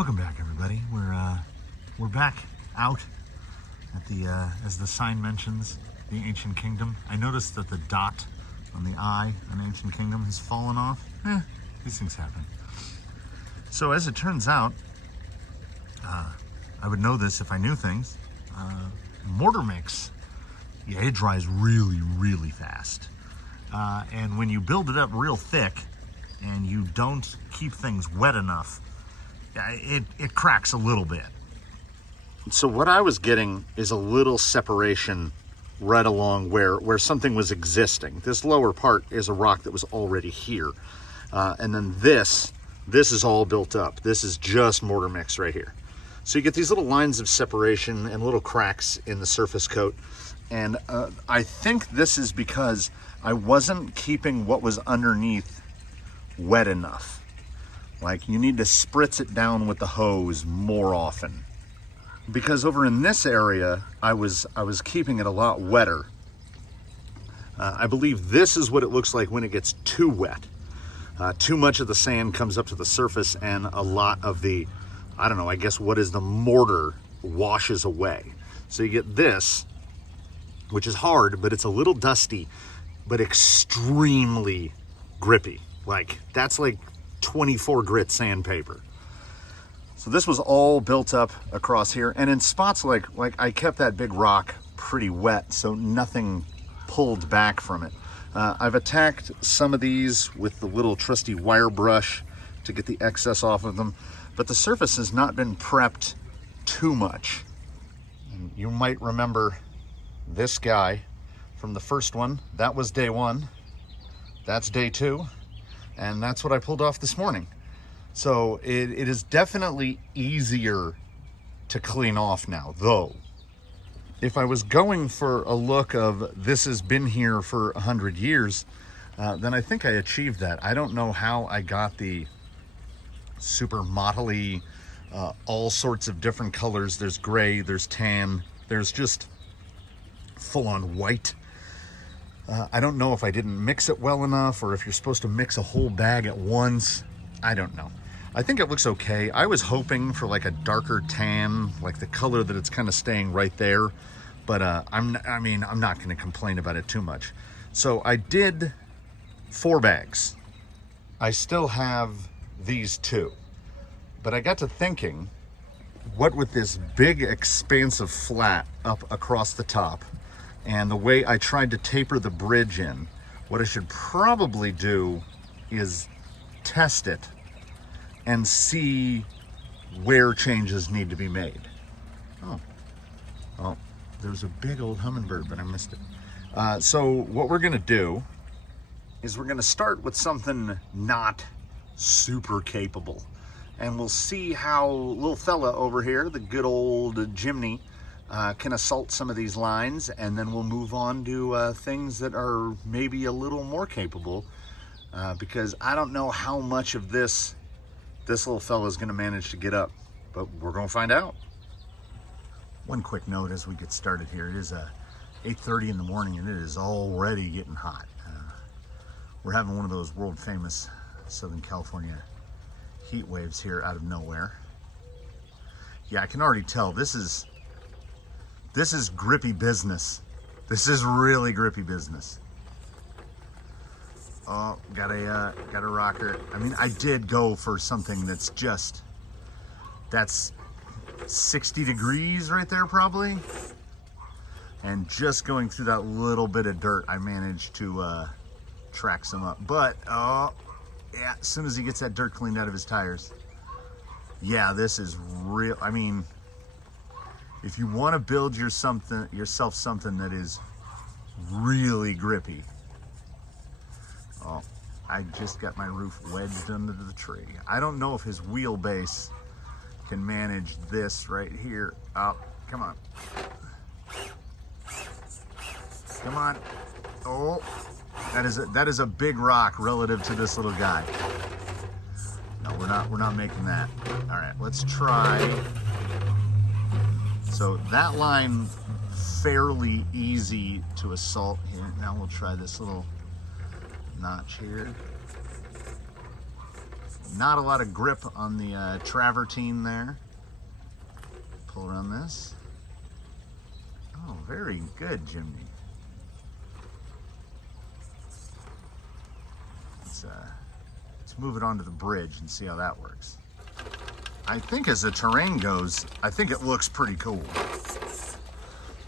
Welcome back, everybody. We're back out at the as the sign mentions, the Ancient Kingdom. I noticed that the dot on the eye on Ancient Kingdom has fallen off. These things happen. So as it turns out, I would know this if I knew things. Mortar mix, yeah, it dries really, really fast. And when you build it up real thick and you don't keep things wet enough, it cracks a little bit. So what I was getting is a little separation right along where something was existing. This lower part is a rock that was already here. And then this is all built up. This is just mortar mix right here. So you get these little lines of separation and little cracks in the surface coat. And I think this is because I wasn't keeping what was underneath wet enough. Like, you need to spritz it down with the hose more often. Because over in this area, I was keeping it a lot wetter. I believe this is what it looks like when it gets too wet. Too much of the sand comes up to the surface and a lot of the, I don't know, I guess what is the mortar washes away. So you get this, which is hard, but it's a little dusty, but extremely grippy. Like, that's like 24 grit sandpaper. So this was all built up across here, and in spots like I kept that big rock pretty wet, so nothing pulled back from it. I've attacked some of these with the little trusty wire brush to get the excess off of them, but the surface has not been prepped too much. And you might remember this guy from the first one. That was day one. That's day two. And that's what I pulled off this morning. So it is definitely easier to clean off now, though. If I was going for a look of this has been here for 100 years, then I think I achieved that. I don't know how I got the super mottly, all sorts of different colors. There's gray, there's tan, there's just full-on white. I don't know if I didn't mix it well enough or if you're supposed to mix a whole bag at once. I don't know. I think it looks okay. I was hoping for like a darker tan, like the color that it's kind of staying right there. But I'm not going to complain about it too much. So I did 4 bags. I still have these 2. But I got to thinking, what with this big expansive flat up across the top, and the way I tried to taper the bridge in, what I should probably do is test it and see where changes need to be made. Oh, there's a big old hummingbird, but I missed it. So what we're gonna do is we're gonna start with something not super capable. And we'll see how little fella over here, the good old Jimny, can assault some of these lines, and then we'll move on to things that are maybe a little more capable, because I don't know how much of this little fella is going to manage to get up, but we're going to find out. One quick note as we get started here. It is 8:30 in the morning and it is already getting hot. We're having one of those world famous Southern California heat waves here out of nowhere. Yeah, I can already tell this is grippy business. This is really grippy business. Oh, got a rocker. I mean, I did go for something that's 60 degrees right there probably. And just going through that little bit of dirt, I managed to track some up. But, oh, yeah, as soon as he gets that dirt cleaned out of his tires. Yeah, this is real. I mean, if you want to build yourself something that is really grippy. Oh, I just got my roof wedged under the tree. I don't know if his wheelbase can manage this right here. Oh, come on. Come on. Oh, that is a big rock relative to this little guy. No, we're not making that. All right, let's try. So that line, fairly easy to assault here. Now we'll try this little notch here. Not a lot of grip on the travertine there. Pull around this. Oh, very good, Jimmy. Let's move it onto the bridge and see how that works. I think as the terrain goes, I think it looks pretty cool.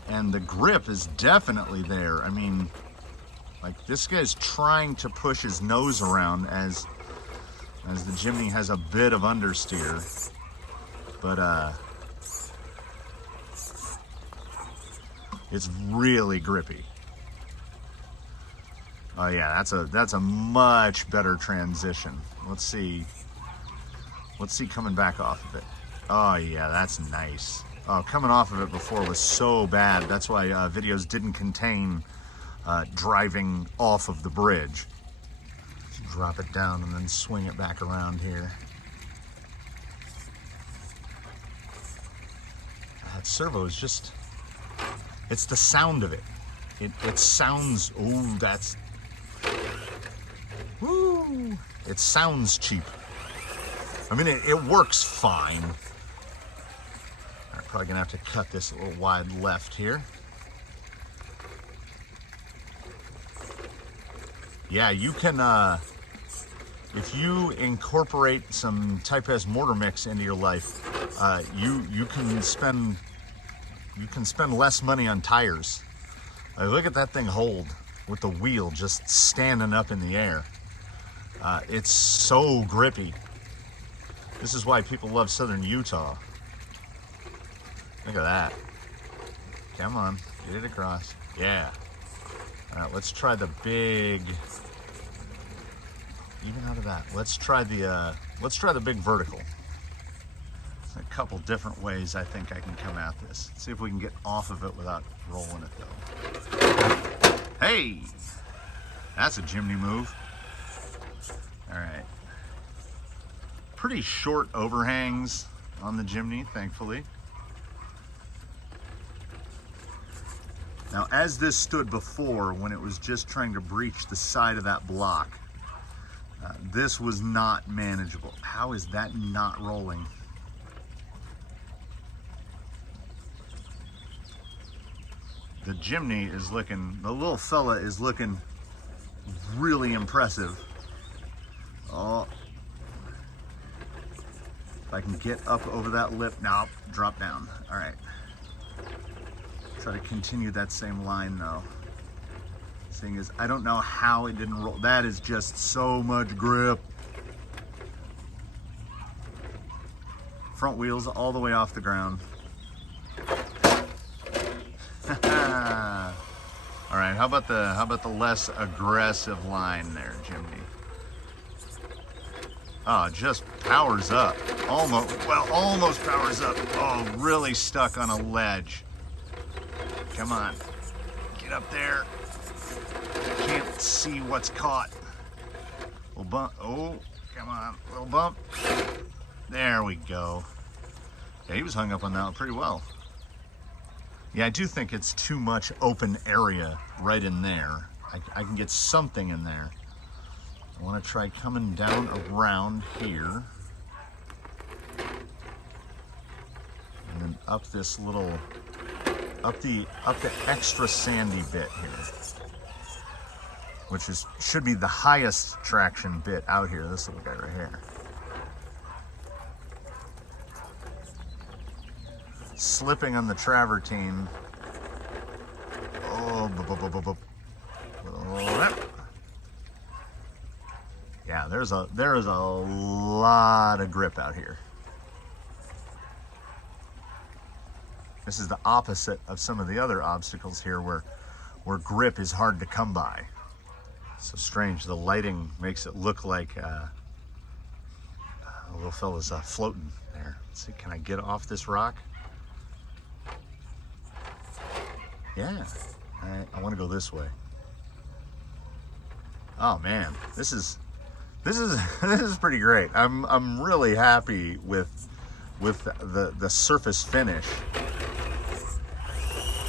And the grip is definitely there. I mean, like this guy's trying to push his nose around as the Jimny has a bit of understeer. But it's really grippy. Oh yeah, that's a much better transition. Let's see coming back off of it. Oh yeah, that's nice. Oh, coming off of it before was so bad. That's why videos didn't contain driving off of the bridge. Just drop it down and then swing it back around here. That servo is just, it's the sound of it. It sounds, oh, that's, woo! It sounds cheap. I mean, it works fine. All right, probably gonna have to cut this a little wide left here. Yeah, you can, if you incorporate some Type S mortar mix into your life, you can spend less money on tires. Look at that thing hold with the wheel just standing up in the air. It's so grippy. This is why people love Southern Utah. Look at that. Come on, get it across. Yeah. All right, let's try the big. Even out of that, let's try the big vertical. A couple different ways I think I can come at this. See if we can get off of it without rolling it though. Hey, that's a Jimny move. All right. Pretty short overhangs on the Jimny, thankfully. Now, as this stood before, when it was just trying to breach the side of that block, this was not manageable. How is that not rolling? The Jimny is looking, the little fella is looking really impressive. Oh, if I can get up over that lip, now drop down. All right. Try to continue that same line though. Thing is, I don't know how it didn't roll. That is just so much grip. Front wheels all the way off the ground. All right, how about the less aggressive line there, Jimny? Oh, just powers up. Almost powers up. Oh, really stuck on a ledge. Come on, get up there. Can't see what's caught. Little bump. Oh, come on, little bump. There we go. Yeah, he was hung up on that one pretty well. Yeah, I do think it's too much open area right in there. I can get something in there. I want to try coming down around here. And then up this little, up the extra sandy bit here, which should be the highest traction bit out here. This little guy right here. Slipping on the travertine. Oh, yeah, there is a lot of grip out here. This is the opposite of some of the other obstacles here where grip is hard to come by. So strange, the lighting makes it look like a little fella's floating there. Let's see, can I get off this rock? Yeah, I want to go this way. Oh man, this is pretty great. I'm really happy with the surface finish,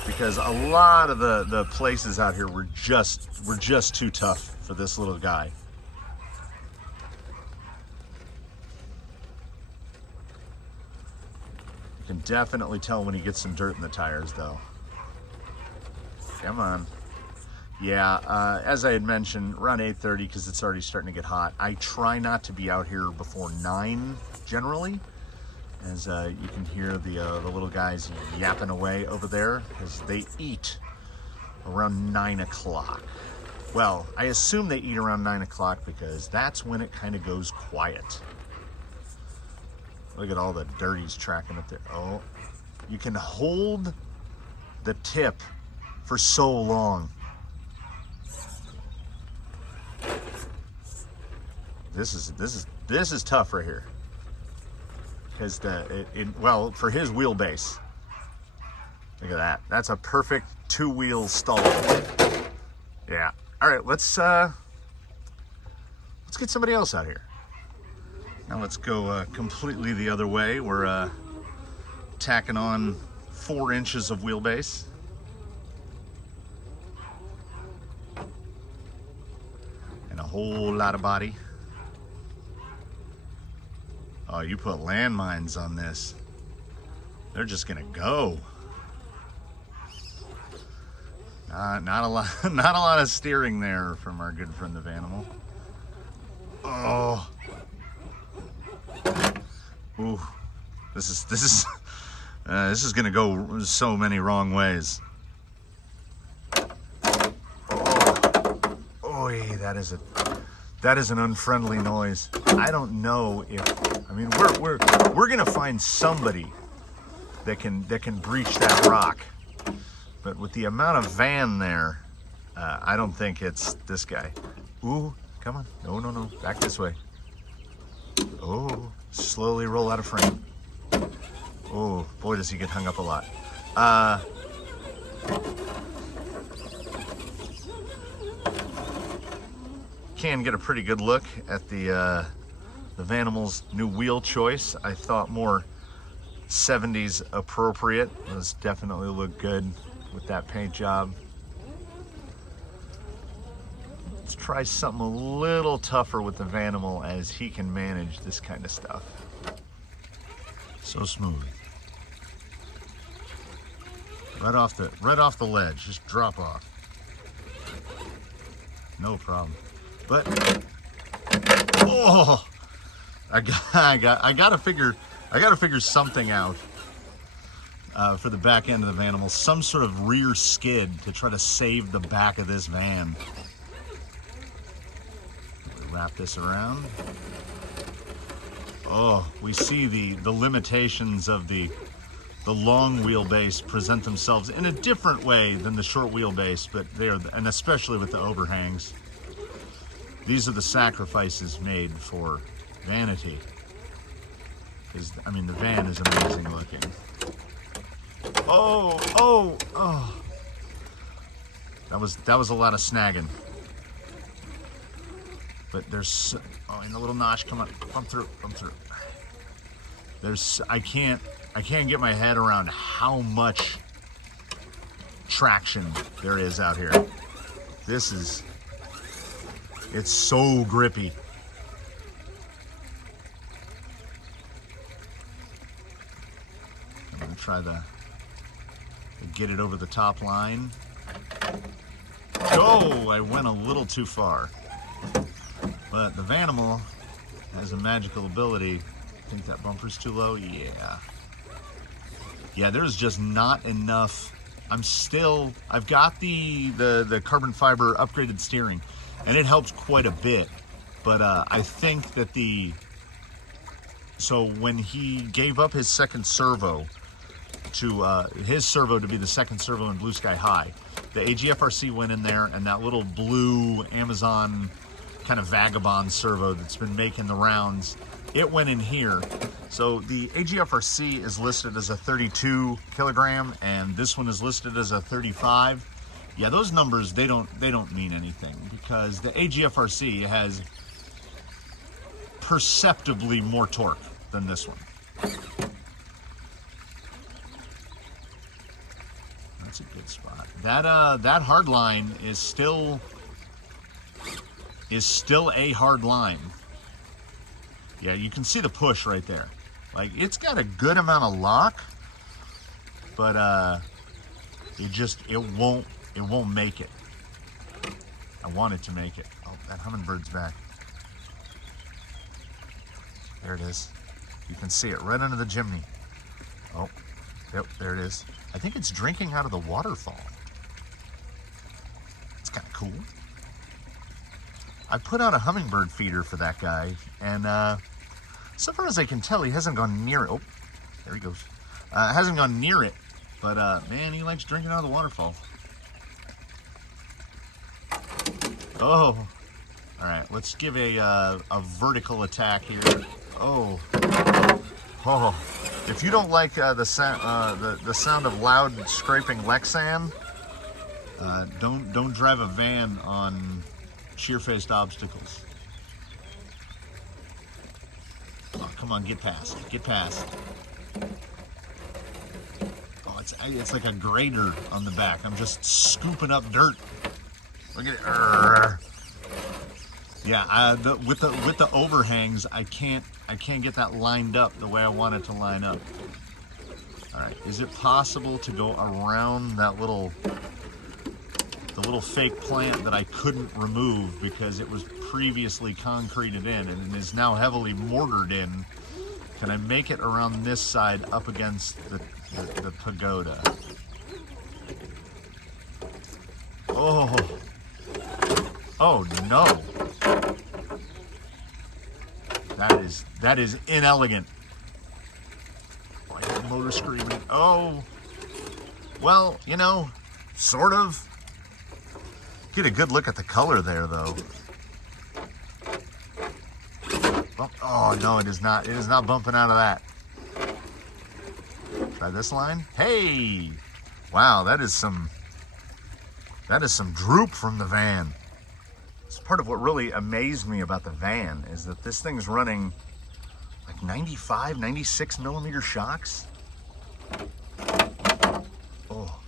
because a lot of the places out here were just too tough for this little guy. You can definitely tell when he gets some dirt in the tires, though. Come on. Yeah, as I had mentioned, around 8:30, because it's already starting to get hot. I try not to be out here before 9, generally, as you can hear the little guys yapping away over there, because they eat around 9 o'clock. Well, I assume they eat around 9 o'clock because that's when it kind of goes quiet. Look at all the dirt he's tracking up there. Oh, you can hold the tip for so long. This is tough right here, because well, for his wheelbase. Look at that. That's a perfect 2-wheel stall. Yeah. All right, let's get somebody else out here. Now let's go completely the other way. We're tacking on 4 inches of wheelbase. And a whole lot of body. Oh, you put landmines on this. They're just gonna go. Not a lot of steering there from our good friend the Vanimal. Oh. Ooh. This is gonna go so many wrong ways. Oh, that is an unfriendly noise. I don't know if, I mean, we're gonna find somebody that can breach that rock, but with the amount of van there, I don't think it's this guy. Ooh, come on, no, back this way. Oh, slowly roll out of frame. Oh boy, does he get hung up a lot. Can get a pretty good look at the Vanimal's new wheel choice. I thought more 70s appropriate. Those definitely look good with that paint job. Let's try something a little tougher with the Vanimal, as he can manage this kind of stuff. So smooth. Right off the ledge, just drop off. No problem. But oh, I gotta figure something out for the back end of the Vanimal. Some sort of rear skid to try to save the back of this van. We wrap this around. Oh, we see the limitations of the long wheelbase present themselves in a different way than the short wheelbase, but and especially with the overhangs. These are the sacrifices made for vanity. Because, I mean, the van is amazing looking. Oh. That was a lot of snagging. But there's, oh, and the little notch, come on, come through. I can't get my head around how much traction there is out here. It's so grippy. I'm gonna try to get it over the top line. Oh, I went a little too far. But the Vanimal has a magical ability. I think that bumper's too low. Yeah, there's just not enough. I've got the carbon fiber upgraded steering, and it helps quite a bit. But I think that so when he gave up his second servo to be the second servo in Blue Sky High, the AGFRC went in there, and that little blue Amazon kind of vagabond servo that's been making the rounds, it went in here. So the AGFRC is listed as a 32 kilogram, and this one is listed as a 35. Yeah, those numbers, they don't mean anything, because the AGFRC has perceptibly more torque than this one. That's a good spot. That hard line is still a hard line. Yeah, you can see the push right there. Like, it's got a good amount of lock, but it won't make it. I want it to make it. Oh, that hummingbird's back. There it is. You can see it right under the chimney. Oh, yep, there it is. I think it's drinking out of the waterfall. It's kind of cool. I put out a hummingbird feeder for that guy, and so far as I can tell, he hasn't gone near it. Oh, there he goes. Hasn't gone near it, but man, he likes drinking out of the waterfall. Oh, all right. Let's give a vertical attack here. Oh, oh. If you don't like the sound of loud scraping Lexan, don't drive a van on sheer-faced obstacles. Oh, come on, get past. Get past. Oh, it's like a grader on the back. I'm just scooping up dirt. Look at it. Yeah, with the overhangs, I can't get that lined up the way I want it to line up. All right, is it possible to go around that the little fake plant that I couldn't remove because it was previously concreted in and is now heavily mortared in? Can I make it around this side up against the pagoda? Oh. Oh no. That is inelegant. Oh, I hear the motor screaming. Oh. Well, you know, sort of. Get a good look at the color there though. Oh no, it is not. It is not bumping out of that. Try this line. Hey. Wow, that is some droop from the van. It's part of what really amazed me about the van is that this thing's running like 95, 96 millimeter shocks. Oh.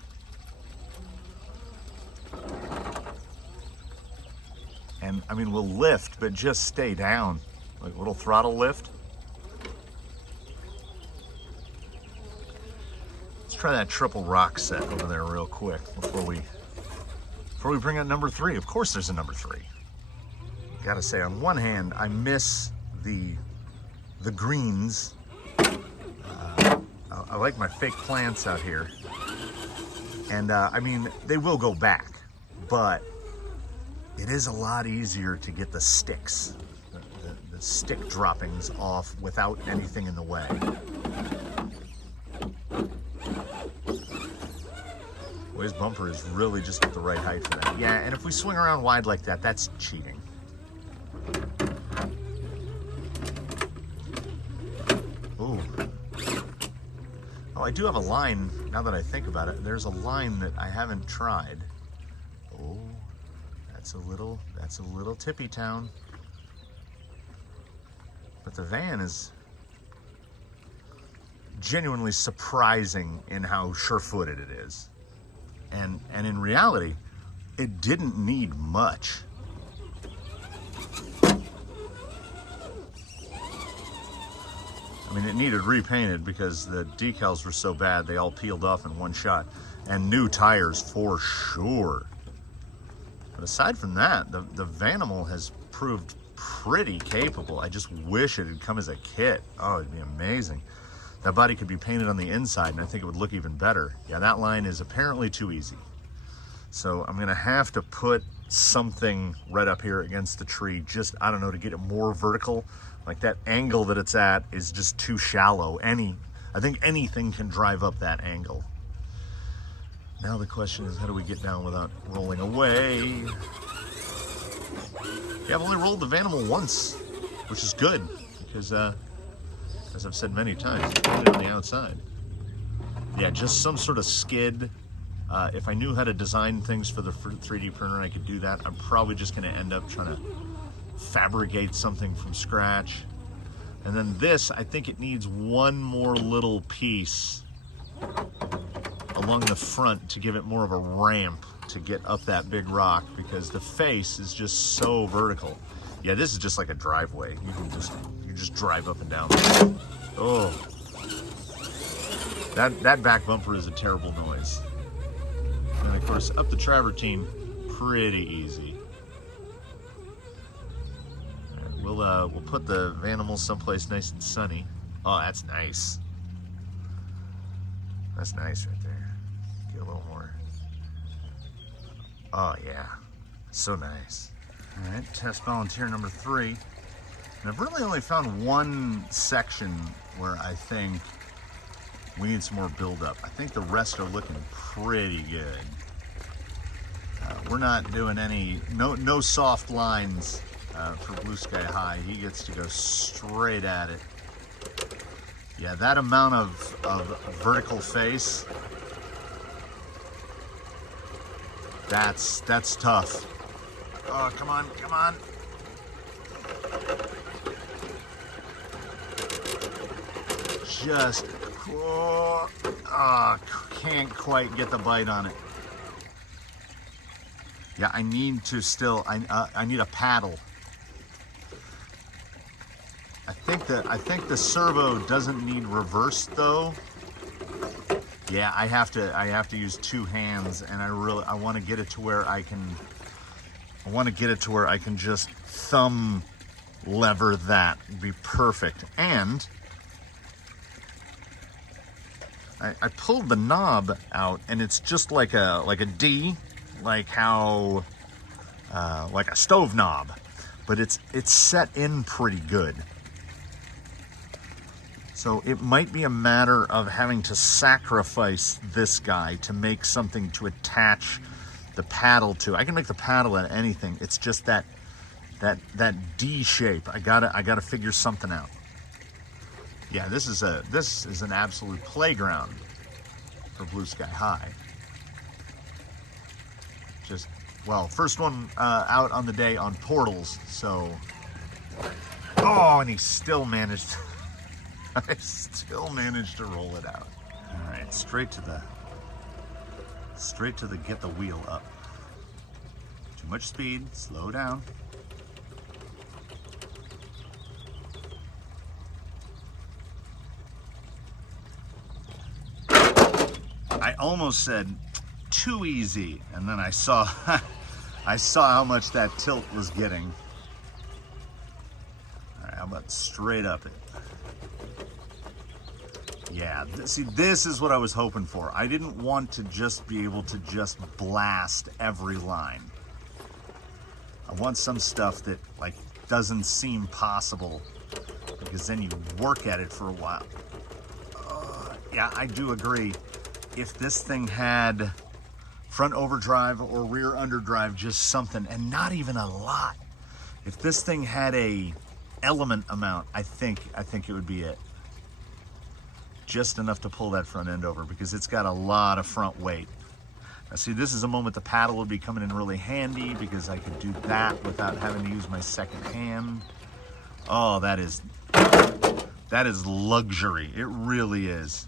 And I mean, we'll lift, but just stay down. Like a little throttle lift. Let's try that triple rock set over there real quick before we bring out number 3. Of course there's a number 3. Gotta say, on one hand, I miss the greens. I like my fake plants out here. And I mean, they will go back, but it is a lot easier to get the sticks, the stick droppings off without anything in the way. Well, his bumper is really just at the right height for that. Yeah, and if we swing around wide like that, that's cheating. Ooh. Oh, I do have a line, now that I think about it. There's a line that I haven't tried. Oh, that's a little tippy town. But the van is genuinely surprising in how sure-footed it is. And in reality, it didn't need much. I mean, it needed repainted because the decals were so bad they all peeled off in one shot. And new tires for sure. But aside from that, the Vanimal has proved pretty capable. I just wish it had come as a kit. Oh, it'd be amazing. That body could be painted on the inside and I think it would look even better. Yeah, that line is apparently too easy. So I'm gonna have to put something right up here against the tree, just, I don't know, to get it more vertical. Like that angle that it's at is just too shallow. I think anything can drive up that angle. Now the question is, how do we get down without rolling away? Yeah, I've only rolled the Vanimal once, which is good, because as I've said many times, it's only on the outside. Yeah, just some sort of skid. If I knew how to design things for the 3D printer, I could do that. I'm probably just gonna end up trying to fabricate something from scratch. And then this, I think it needs one more little piece along the front to give it more of a ramp to get up that big rock, because the face is just so vertical. Yeah, this is just like a driveway. You just drive up and down. Oh, that back bumper is a terrible noise. And of course, up the travertine, pretty easy. We'll put the Vanimals someplace nice and sunny. Oh, that's nice. That's nice right there. Get a little more. Oh yeah, so nice. All right, test volunteer number 3. And I've really only found one section where I think we need some more buildup. I think the rest are looking pretty good. We're not doing no soft lines for Blue Sky High. He gets to go straight at it. Yeah, that amount of vertical face, that's tough. Oh, come on, come on. Just, can't quite get the bite on it. Yeah, I need to still, I need a paddle. I think the servo doesn't need reverse though. Yeah, I have to use 2 hands, and I want to get it to where I can just thumb lever that. It'd be perfect. And I pulled the knob out, and it's just like a D, like how like a stove knob, but it's set in pretty good. So it might be a matter of having to sacrifice this guy to make something to attach the paddle to. I can make the paddle at anything. It's just that D shape. I gotta figure something out. Yeah, this is an absolute playground for Blue Sky High. Just, well, first one out on the day on portals. So, oh, and he still managed. I still managed to roll it out. All right, straight to the get the wheel up. Too much speed, slow down. I almost said too easy, and then I saw how much that tilt was getting. All right, how about straight up it? Yeah, see, this is what I was hoping for. I didn't want to just be able to just blast every line. I want some stuff that, like, doesn't seem possible, because then you work at it for a while. Yeah, I do agree. If this thing had front overdrive or rear underdrive, just something, and not even a lot. If this thing had a element amount, I think it would be it. Just enough to pull that front end over, because it's got a lot of front weight. Now see, this is a moment the paddle would be coming in really handy, because I could do that without having to use my second hand. Oh, that is luxury. It really is.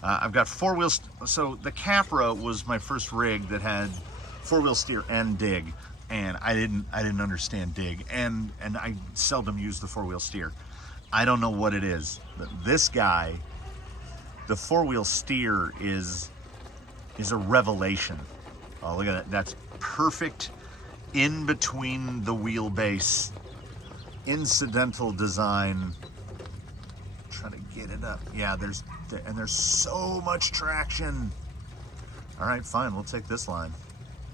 I've got 4-wheel, so the Capra was my first rig that had 4-wheel steer and dig, and I didn't understand dig, and I seldom use the 4-wheel steer. I don't know what it is, but this guy, the 4-wheel steer is a revelation. Oh, look at that. That's perfect in between the wheelbase. Incidental design. Trying to get it up. Yeah, there's so much traction. All right, fine. We'll take this line.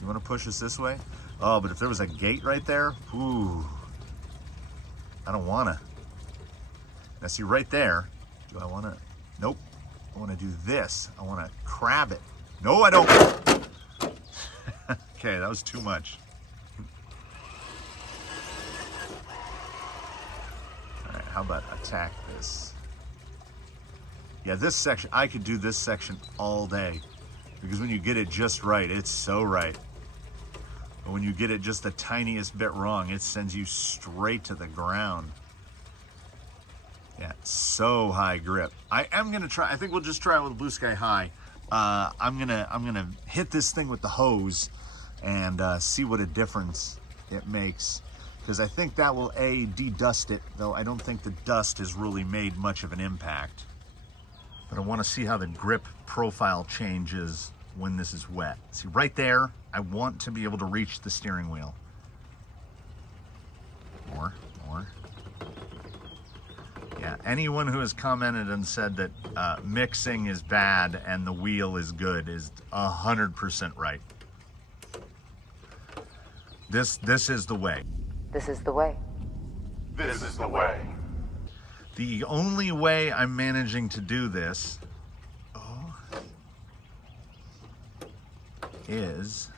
You want to push us this way? Oh, but if there was a gate right there, ooh, I don't want to. Now see right there, do I want to? Nope. I want to do this. I want to crab it. No, I don't. Okay, that was too much. All right, how about attack this? Yeah, this section, I could do this section all day, because when you get it just right, it's so right. But when you get it just the tiniest bit wrong, it sends you straight to the ground. Yeah, so high grip. I am gonna try. I think we'll just try it with Blue Sky High. I'm gonna hit this thing with the hose and see what a difference it makes. because I think that will de-dust it, though I don't think the dust has really made much of an impact. But I want to see how the grip profile changes when this is wet. See, right there, I want to be able to reach the steering wheel. More. Yeah, anyone who has commented and said that mixing is bad and the wheel is good is 100% right. This is the way. This is the way. This is the way. The only way I'm managing to do this is,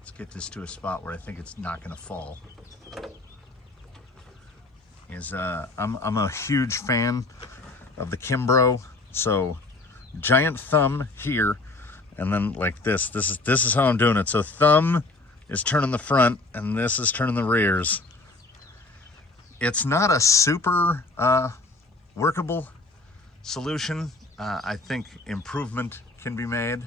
let's get this to a spot where I think it's not going to fall, is I'm a huge fan of the Kimbrough, so giant thumb here, and then like this is how I'm doing it. So thumb is turning the front and this is turning the rears. It's not a super workable solution. I think improvement can be made.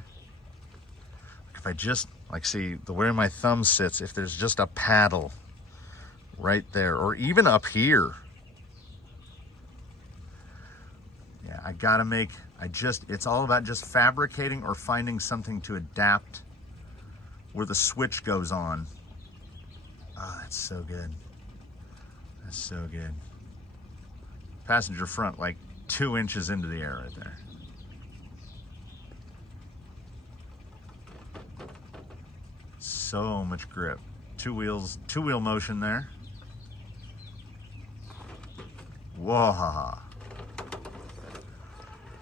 If I just, like, see the way my thumb sits, if there's just a paddle right there, or even up here. Yeah, I gotta make, it's all about just fabricating or finding something to adapt where the switch goes on. Oh, that's so good. That's so good. Passenger front, like 2 inches into the air right there. So much grip. 2 wheels, 2-wheel motion there. Whoa.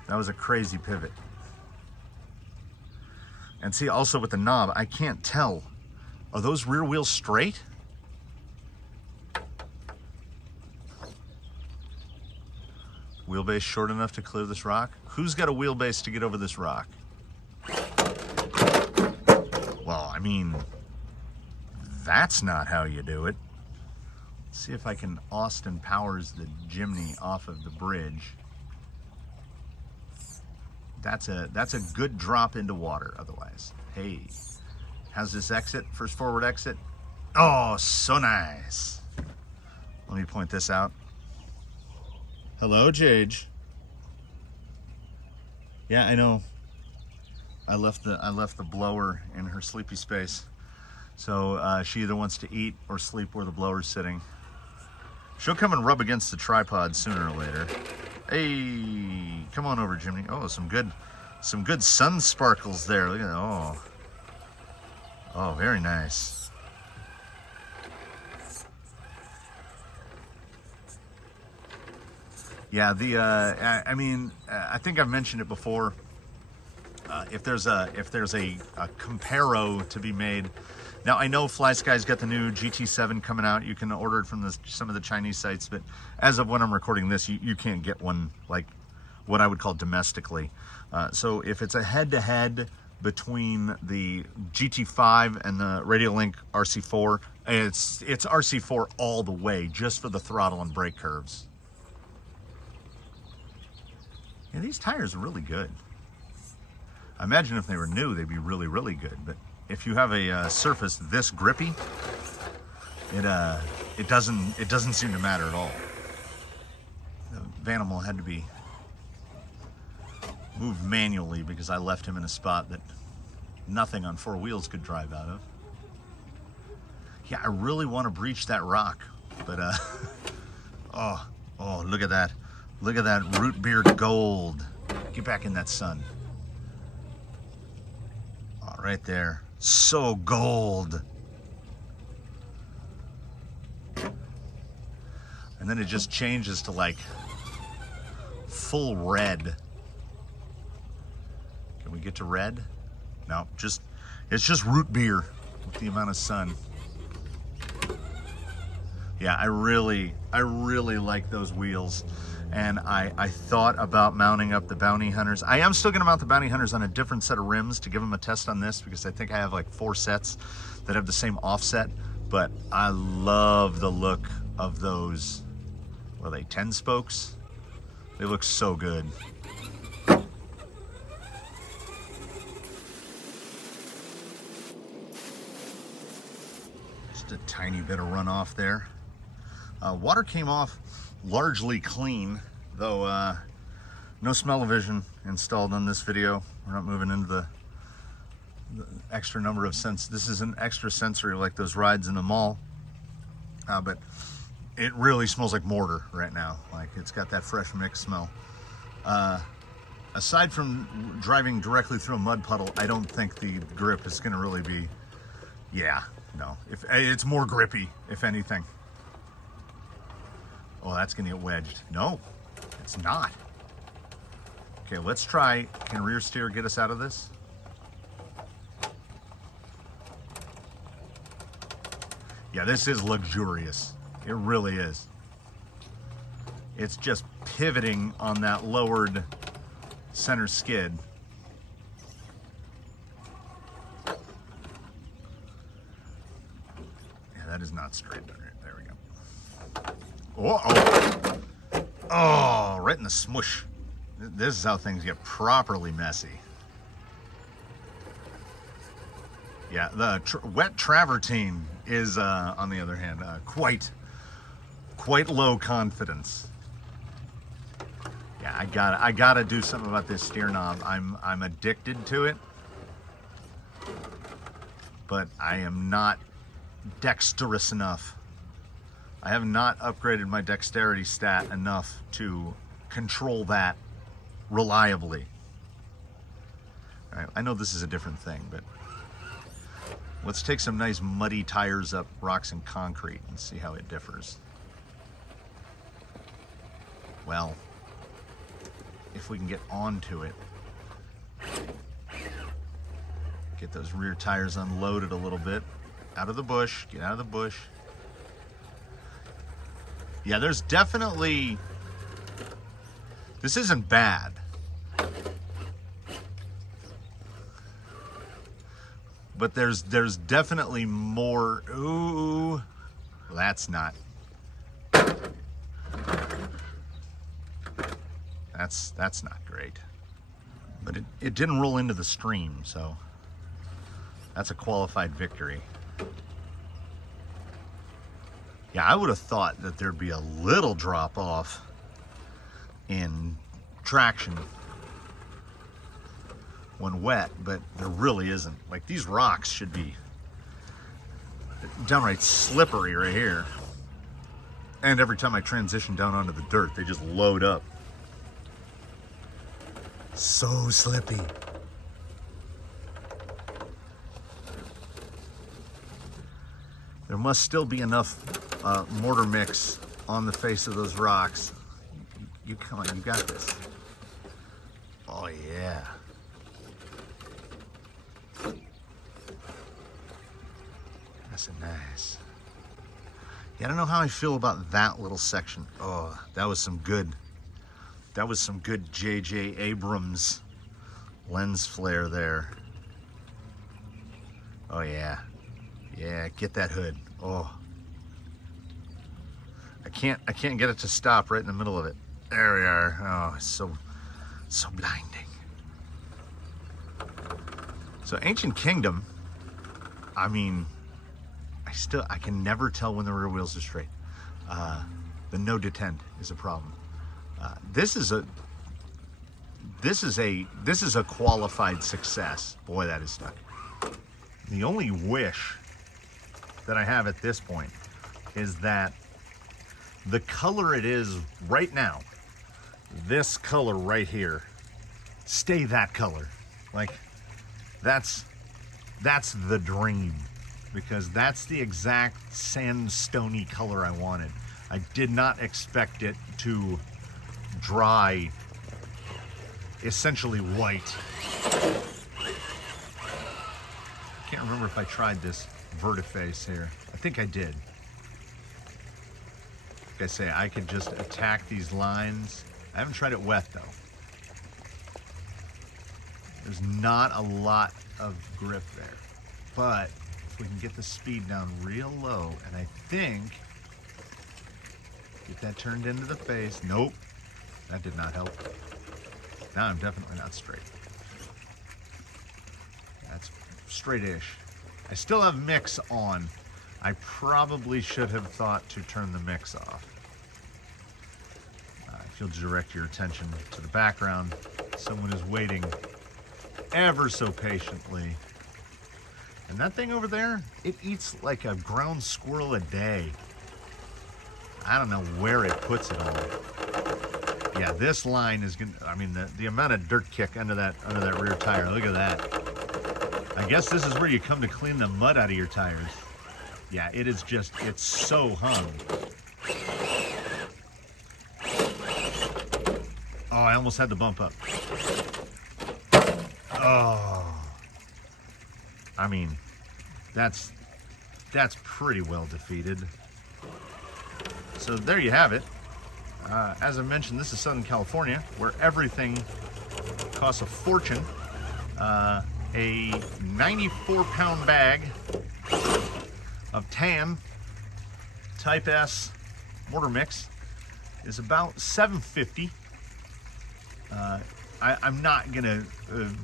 That was a crazy pivot. And see, also with the knob, I can't tell. Are those rear wheels straight? Wheelbase short enough to clear this rock? Who's got a wheelbase to get over this rock? Well, I mean, that's not how you do it. Let's see if I can Austin Powers the Jimny off of the bridge. That's a good drop into water otherwise. Hey, how's this exit? First forward exit. Oh, so nice. Let me point this out. Hello, Jage. Yeah, I know. I left the blower in her sleepy space. So she either wants to eat or sleep where the blower's sitting. She'll come and rub against the tripod sooner or later. Hey, come on over, Jimmy. Oh, some good sun sparkles there. Look at that. Oh, very nice. Yeah, I mean, I think I've mentioned it before. If there's a comparo to be made. Now, I know FlySky's got the new GT7 coming out. You can order it from some of the Chinese sites, but as of when I'm recording this, you can't get one like what I would call domestically. So if it's a head-to-head between the GT5 and the Radiolink RC4, it's RC4 all the way, just for the throttle and brake curves. Yeah, these tires are really good. I imagine if they were new, they'd be really, really good. But if you have a surface this grippy, it doesn't seem to matter at all. The Vanimal had to be moved manually because I left him in a spot that nothing on 4 wheels could drive out of. Yeah, I really want to breach that rock, but oh, look at that. Look at that root beer gold. Get back in that sun. Oh, right there. So gold. And then it just changes to like full red. Can we get to red? No, it's just root beer with the amount of sun. Yeah, I really like those wheels. And I thought about mounting up the Bounty Hunters. I am still gonna mount the Bounty Hunters on a different set of rims to give them a test on this, because I think I have like 4 sets that have the same offset, but I love the look of those. What are they, 10 spokes? They look so good. Just a tiny bit of runoff there. Water came off largely clean, though no smell-o-vision installed on this video. We're not moving into the extra number of sense. This is an extra sensory like those rides in the mall, but it really smells like mortar right now. Like, it's got that fresh mix smell. Aside from driving directly through a mud puddle, I don't think the grip is going to really be, no. If it's more grippy, if anything. Oh, that's going to get wedged. No, it's not. Okay, let's try. Can rear steer get us out of this? Yeah, this is luxurious. It really is. It's just pivoting on that lowered center skid. Yeah, that is not straight. There we go. Oh, right in the smush. This is how things get properly messy. Yeah, the wet travertine is, on the other hand, quite low confidence. Yeah, I gotta do something about this steer knob. I'm addicted to it, but I am not dexterous enough. I have not upgraded my dexterity stat enough to control that reliably. All right, I know this is a different thing, but let's take some nice muddy tires up rocks and concrete and see how it differs. Well, if we can get onto it, get those rear tires unloaded a little bit, out of the bush, get out of the bush. Yeah, there's definitely, this isn't bad. But there's definitely more. Ooh, that's not. That's not great. But it didn't roll into the stream, so that's a qualified victory. Yeah, I would have thought that there'd be a little drop off in traction when wet, but there really isn't. Like, these rocks should be downright slippery right here. And every time I transition down onto the dirt, they just load up. So slippy. There must still be enough mortar mix on the face of those rocks. You come on, you got this. Oh yeah. That's nice. Yeah, I don't know how I feel about that little section. Oh, that was some good J.J. Abrams lens flare there. Oh yeah. Yeah, get that hood. Oh. I can't get it to stop right in the middle of it. There we are. Oh, it's so blinding. So Ancient Kingdom, I mean, I can never tell when the rear wheels are straight. The no detent is a problem. This is a qualified success. Boy, that is stuck. The only wish that I have at this point is that the color it is right now, this color right here, stay that color. Like, that's the dream, because that's the exact sandstony color I wanted. I did not expect it to dry essentially white. I can't remember if I tried this vertiface here. I think I did. Like I say, I could just attack these lines. I haven't tried it wet though. There's not a lot of grip there, but if we can get the speed down real low, and I think, get that turned into the face. Nope, that did not help. Now I'm definitely not straight. That's straight-ish. I still have mix on. I probably should have thought to turn the mix off. If you'll direct your attention to the background, someone is waiting ever so patiently. And that thing over there, it eats like a ground squirrel a day. I don't know where it puts it on. Yeah, this line is gonna, I mean, the amount of dirt kick under that rear tire, look at that. I guess this is where you come to clean the mud out of your tires. Yeah, it is just, it's so hung. Oh, I almost had the bump up. Oh. I mean, that's pretty well defeated. So there you have it. As I mentioned, this is Southern California, where everything costs a fortune. A 94-pound bag of tan Type S mortar mix is about $7.50. I'm not gonna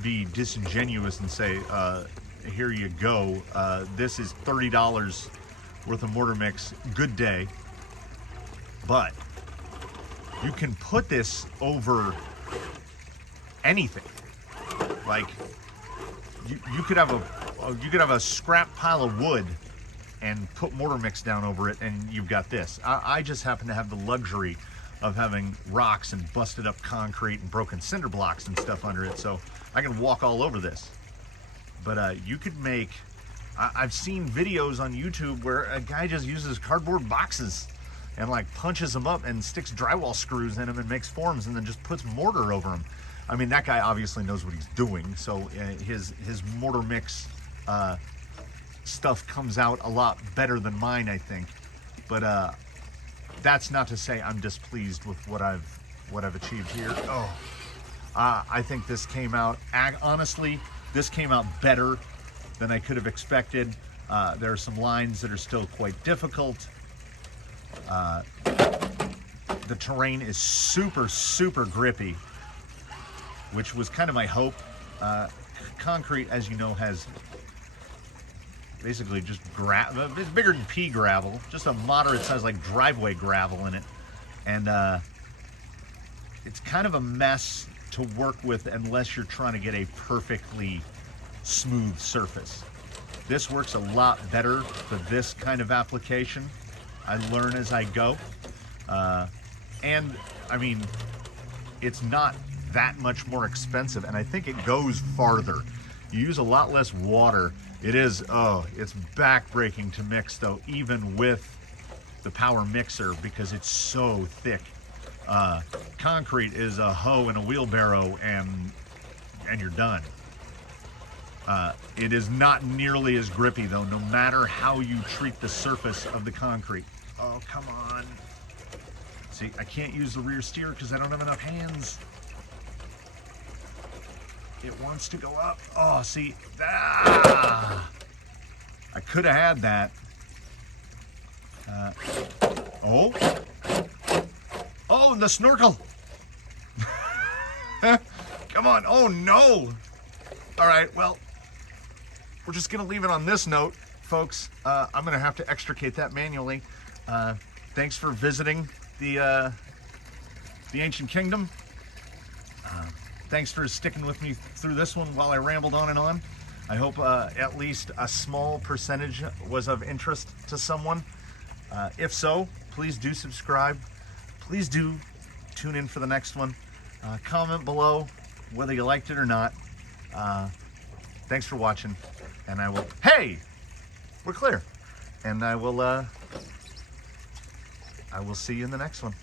be disingenuous and say, here you go. This is $30 worth of mortar mix, good day. But you can put this over anything. Like you could have a scrap pile of wood and put mortar mix down over it, and you've got this. I just happen to have the luxury of having rocks and busted up concrete and broken cinder blocks and stuff under it, so I can walk all over this. But you could make, I've seen videos on YouTube where a guy just uses cardboard boxes and like punches them up and sticks drywall screws in them and makes forms and then just puts mortar over them. I mean, that guy obviously knows what he's doing, so his mortar mix stuff comes out a lot better than mine, I think. But that's not to say I'm displeased with what I've achieved here. Oh, I think this came out, honestly, this came out better than I could have expected. There are some lines that are still quite difficult. The terrain is super, super grippy, which was kind of my hope. Concrete, as you know, has basically just gravel. It's bigger than pea gravel, just a moderate size, like driveway gravel in it. And it's kind of a mess to work with unless you're trying to get a perfectly smooth surface. This works a lot better for this kind of application. I learn as I go. And I mean, it's not that much more expensive, and I think it goes farther. You use a lot less water. It is, it's backbreaking to mix though, even with the power mixer, because it's so thick. Concrete is a hoe and a wheelbarrow and you're done. It is not nearly as grippy though, no matter how you treat the surface of the concrete. Oh, come on. See, I can't use the rear steer because I don't have enough hands. It wants to go up. Oh, see, I could have had that. Oh, the snorkel. Come on. Oh, no. All right, well, we're just going to leave it on this note, folks. I'm going to have to extricate that manually. Thanks for visiting the Ancient Kingdom. Thanks for sticking with me through this one while I rambled on and on. I hope at least a small percentage was of interest to someone. If so, please do subscribe. Please do tune in for the next one. Comment below whether you liked it or not. Thanks for watching, and I will, hey, we're clear. And I will see you in the next one.